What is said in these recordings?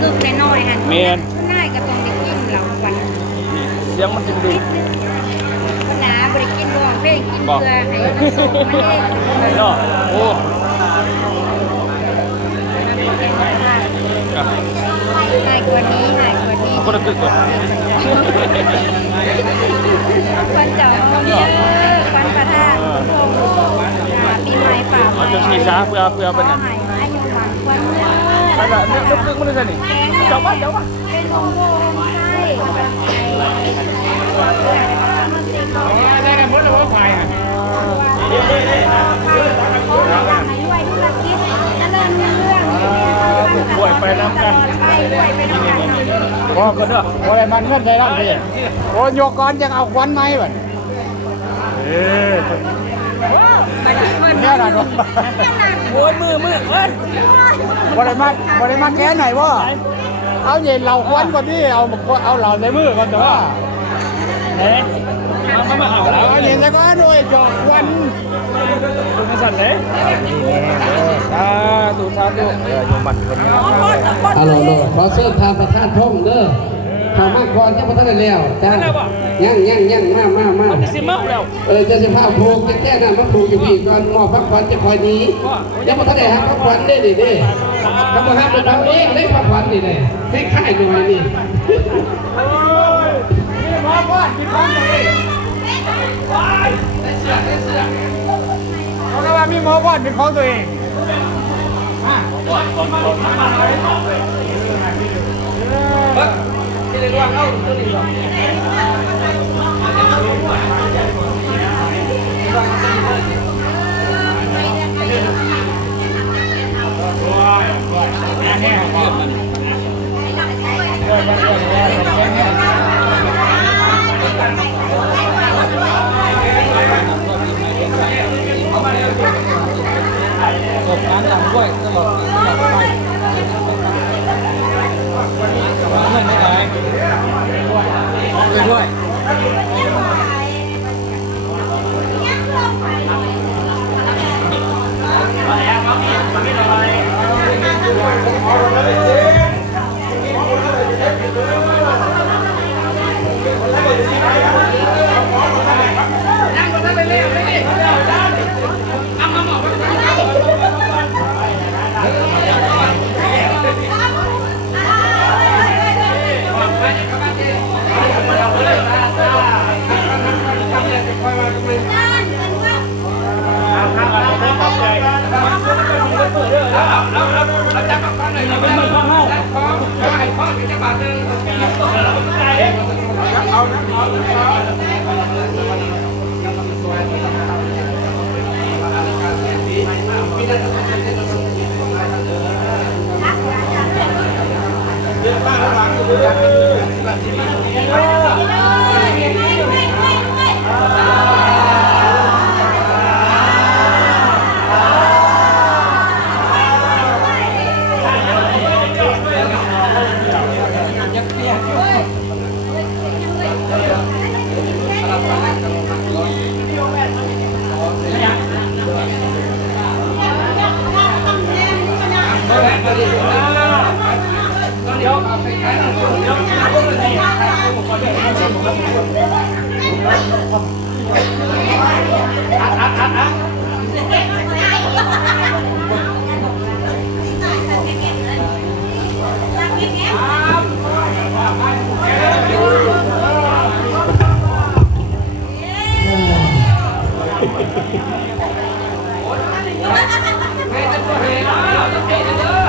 กึกแต่น้อยฮะเมนน่ายก็ต้องได้กินเหล่าวันเสียงมันจะดูวันหนาบริกินบ่เพ่งกินเกลือให้มันสุกมันเองเนาะโอ้หายกว่านี้หายกว่านี้คนละกึกก่อนวันเจ้าเยอะวันประทานปีใหม่ฝากเอาจะชี้ช้าเพื่อเป็นอย่างอายุหวานวันเมื่อนั่นแหละนึกมันได้สิเจ้าว่าเป็นวงใช่ได้กันหมดเลยว่าไฟอ่ะป่วยไปน้ำกันพอก็เด้อพอไอ้มันเงินใจนั่นพี่โอ้ยกก่อนยังเอาควันไหมบ่เนี่ยนะโอ้ยมือเฮ้ยบ่ได้มาแก้ไหนวะเอาเย็นเราควันก่อนที่เอาเหล่าในมือก่อนแต่ว่าเอ๊ะมาเอาแล้วเย็นแล้วก็ด้วยจอกควันดูมันสั่นเลยดูซาดูโยมบัตรคนฮัลโหลขอเชิญทางประธานท่องเด้อข่าวมากก่อนยังประธานแล้วจ้ายังมามันจะซิเมาแล้วจะสิพาผูกแค่นั้นมาผูกอยู่พี่ก่อนหมอพักผ่อนจะคอยนี้ยังประธานได้ครับพักผ่อนได้ดิคำว่าห้ามเราเองได้พักผ่อนนี่เลยให้ค่ายหน่อยนี่นี่หมอว่ากินของตัวเองได้เสือเขาก็ว่ามีหมอว่าเป็นของตัวเองที่เรียกว่าเข้าตัวนี้หรอกบน้ำดำด้วยตลอดไปไม่ไหวด้วย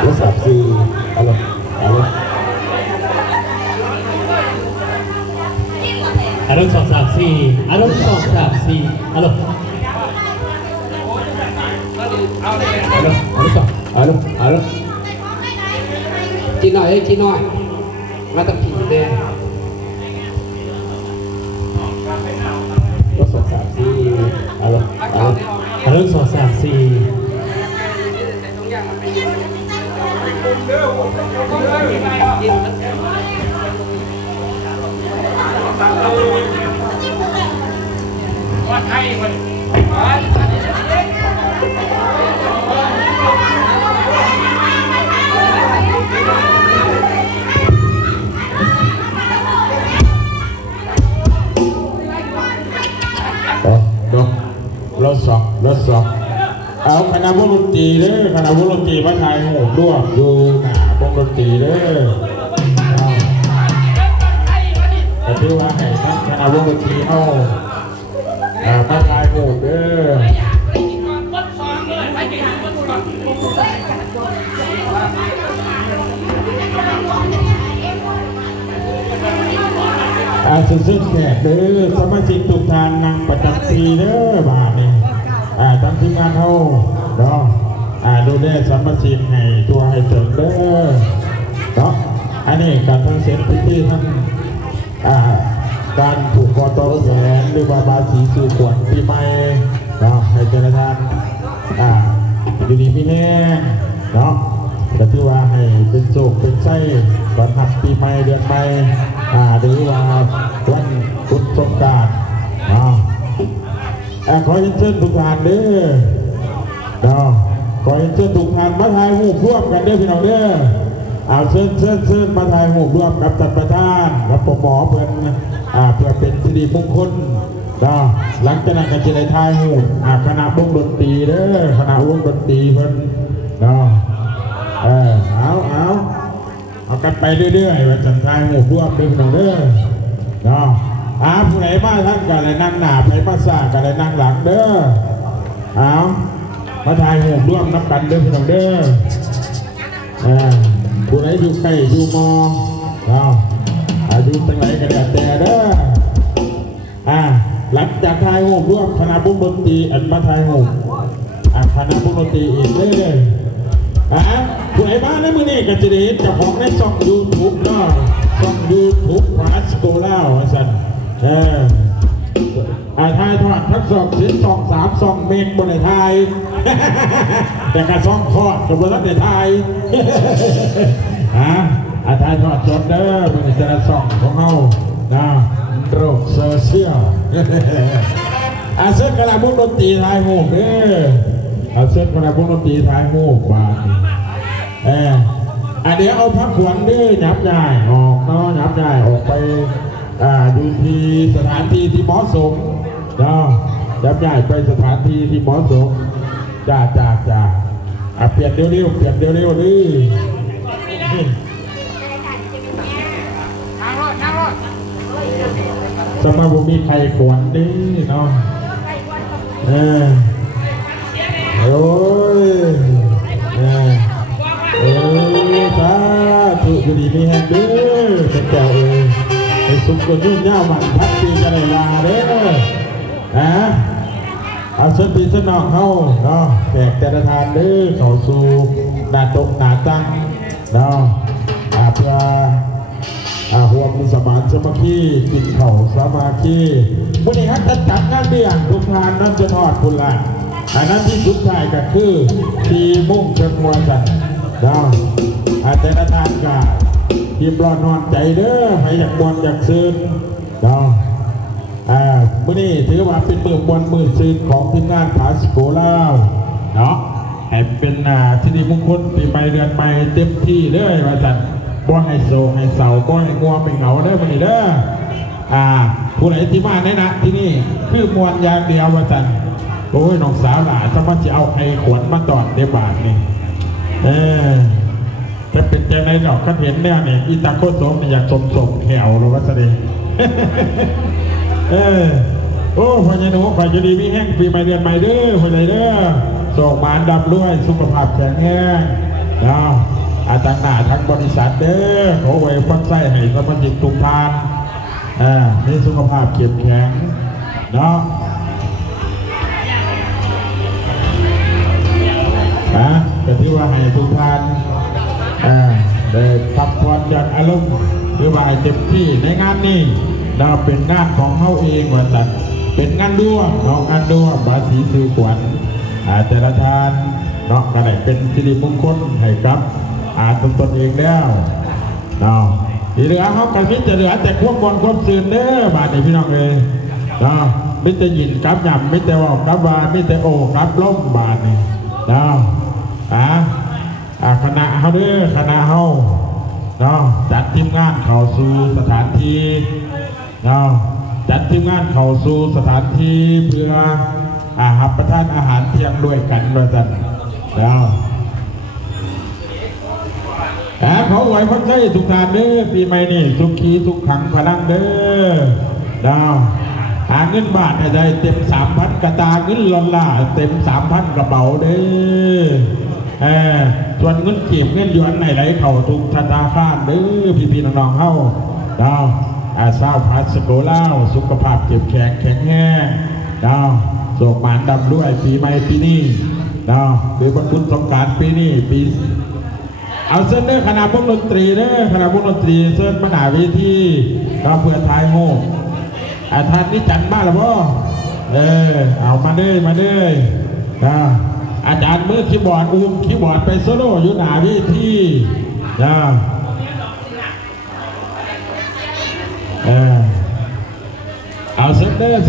รถสับซีอะไรอารมณ์234อารมณ์234อารมณ์กินหน่อยมาตั้งผีแน่รถ234อารมณ์234ว่าไทยมัน ะวงดนตรีเด้อคณะวงดนตรีมาถ่ายรูปร่วมอยู่หน้าวงดนตรีเด้อแต่ที่ว่าให้ทั้งคณะวงดนตรีเอามาถ่ายรูปเด้อซึ่งแขกเด้อสมาชิกทุกท่านนั่งประจำปีเด้อบาทนี่ทั้งทีมงานเขาเนาะดูแลสมาชิกให้ตัวให้เติมเด้อเนาะอันนี้การทั้งเซ็ตพิธีทั้งการผูกคอต่อแขนหรือว่าบาสีสู่ขวัญปีใหม่เนาะให้เจริญทานอยู่ดีพี่แน่เนาะแต่ที่ว่าให้เป็นโศกเป็นไส้ตอนหักปีใหม่เดือนใหม่หรือว่าวันพุธสงกรานต์ขอเชิญทุกท่านเด้อขอเชิญทุกท่านมาถ่ายรูปร่วมกันเด้อพี่น้องเด้อเชิญมาถ่ายรูปร่วมกับท่านประธานกับหมอเพื่อนเพื่อเป็นสิริมงคลหลังจากนั้นก็จะได้ถ่ายรูปคณะวงดนตรีเด้อคณะวงดนตรีเพื่อนเอากันไปเรื่อยๆว่าจะถ่ายรูปร่วมเด้อพี่น้องเด้อผู้ไหนมาท่านกันเลยนั่งหน้าไปมาซ่ากันเลยนั่งหลังเด้อมาถ่ายรูปร่วมนับกันเด้อพี่น้องเด้อผู้ไหนอยู่ใกล้อยู่มออยู่ตั้งไหนกันแต่เด้อหลังจากถ่ายรูปร่วมคณะวงดนตรีมาถ่ายรูปคณะวงดนตรีอีกเลยผู้ไหนบ้านในมือนี่ก็จะได้เห็นเจ้าของในช่องยูทูบเนาะช่องยูทูบพาสโกล่าสันถ่ายทอดทั้งสองชิ้นสองสามสองเมกบนไทยแต่การสองทอดกับบนรถในไทยถ่ายทอดจบเด้อบนแต่ละสองของเราโลกโซเชียลเส้นกระดาษบุญดนตรีถ่ายหูเด้อเส้นกระดาษบุญดนตรีถ่ายหูบ้างเดี๋ยวเอาพักขวัญเด้อยับใหญ่ออกเนาะยับใหญ่ออกไปดูที่สถานที่ที่เหมาะสมยับใหญ่ไปสถานที่ที่เหมาะสมจ้าเปลี่ยนเร็วดิสมาบุมีใครขวัญดิเนาะโอ้ยสาธุอยู่ดีมีแห่งเด้อเป็นเจ้าไอ้สุขก็ยุ่งยากมันพัดปีกันเลยลาเด้อเอาเส้นปีเส้นนอกเข้าแขกแต่ละทานเด้อเข้าสู่หน้าตกหน้าตั้งเพื่อห่วงมีสมานสมาธิกินเข่าสมาธิวันนี้ฮัทจัดงานเบี่ยงทุกทานนั่นจะทอดคุณละนั้นที่สุดท้ายก็คือทีมุ่งเชิงวัวจันแต่ละทานก็ทีมรอนอนใจเด้อให้อยากบอลอยากซื้อวันนี้ถือว่าเป็นมือบอลมือซื้อของทีมงานผาสโกล่าให้เป็นสิริมงคลปีใหม่เดือนใหม่เต็มที่เลยว่าจันบ่ให้โศกให้เศร้าบ่ให้งัวไปเหงาได้วันนี้เด้อผู้ไหนที่มาในนะที่นี่คือมวลยางเดียวว่าจันโอ้ยน้องสาวหล่ะจะมาจะเอาใครขวนมาตอดในบาทนี่จะเป็นใจในดอกก็เห็นเนี่ยอีตาโคตรสมอยากสมแถวหรือว่าจะดีโอ้พญานุขอจะดีมีแห้งปีใหม่เดือนใหม่เด้อพญาเด้อส่งมาดำด้วยสุขภาพแข็งแรงต่างหน้าทั้งบริษัทเด้อขอไว้ฟักไส้ให้สมาชิกทุกท่านมีสุขภาพเข้มแข็งแต่ที่ว่าให้ทุกท่านได้พักผ่อนหย่อนอารมณ์หรือว่าเต็มที่ในงานนี้เราเป็นงานของเขาเองว่าจัดเป็นงานด้วงของงานด้วงบาสีสื่อขวัญแต่ละทานก็ได้เป็นสิริมงคลให้กับตนเองแล้วที่เหลือเขากันมิจะเหลือแต่ควบบอลควบสื่อเด้อบาดนี้พี่น้องเลยมิจะยินกับหยำมิจะว่ากับวามิจะโอ้กับล้มบาดนี้คณะเขาเด้อคณะเขาจัดทีมงานเข้าสู่สถานที่จัดทีมงานเข้าสู่สถานที่เพื่อรับประทานอาหารเที่ยงด้วยกันโดยกัน ดาวขอไหวพักใจทุกท่านเด้อปีใหม่นี่สุขีสุขขังพลังเด้อดาวหาเงินบาทให้ได้เต็ม 3,000 กระตาเงินลอนล่าเต็ม 3,000 กระเป๋าเด้อส่วนเงินเก็บเงินหยวนไหลเข้าทุกธนาคารเด้อพี่ๆน้องๆเฮาดาวเศร้าพัดสโกเล่าสุขภาพเจ็บแข็งแรงดาวโศกหมานดำด้วยปีใหม่ปีนี้ดาวหรือบรรพุสงกรานต์ปีนี้ปีเอาเส้นเด้อคณะวงดนตรีเด้อคณะวงดนตรีเส้นมหาวิธีก็เพื่อทายโฮท่านนี่จันมาแล้วพ่อเอามาเด้ออาจารย์มือคีย์บอร์ดคีย์บอร์ดไปโซโล่อยู่หน้าวิธีเอาเส้นเด้อเ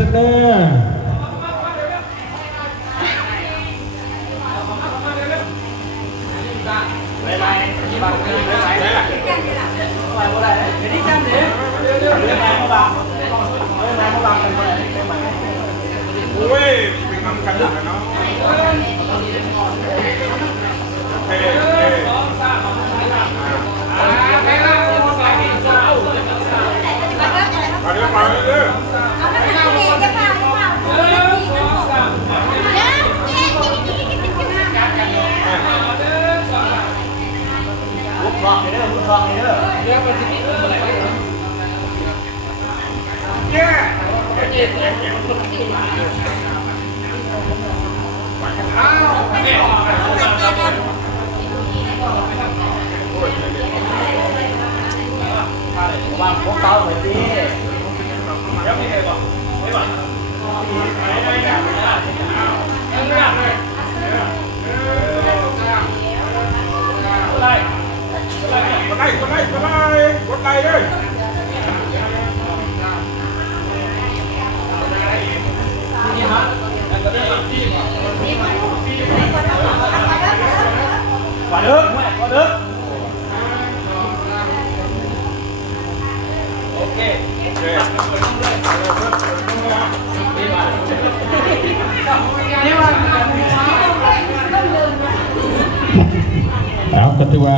ป็นน้ำกันเนาะมาเด้อวางพวกเขาเหมือนดียังไม่เคยบอกไม่บอกกดไลค์เลยก่อนเด้อโอเคแล้วก็ถือว่า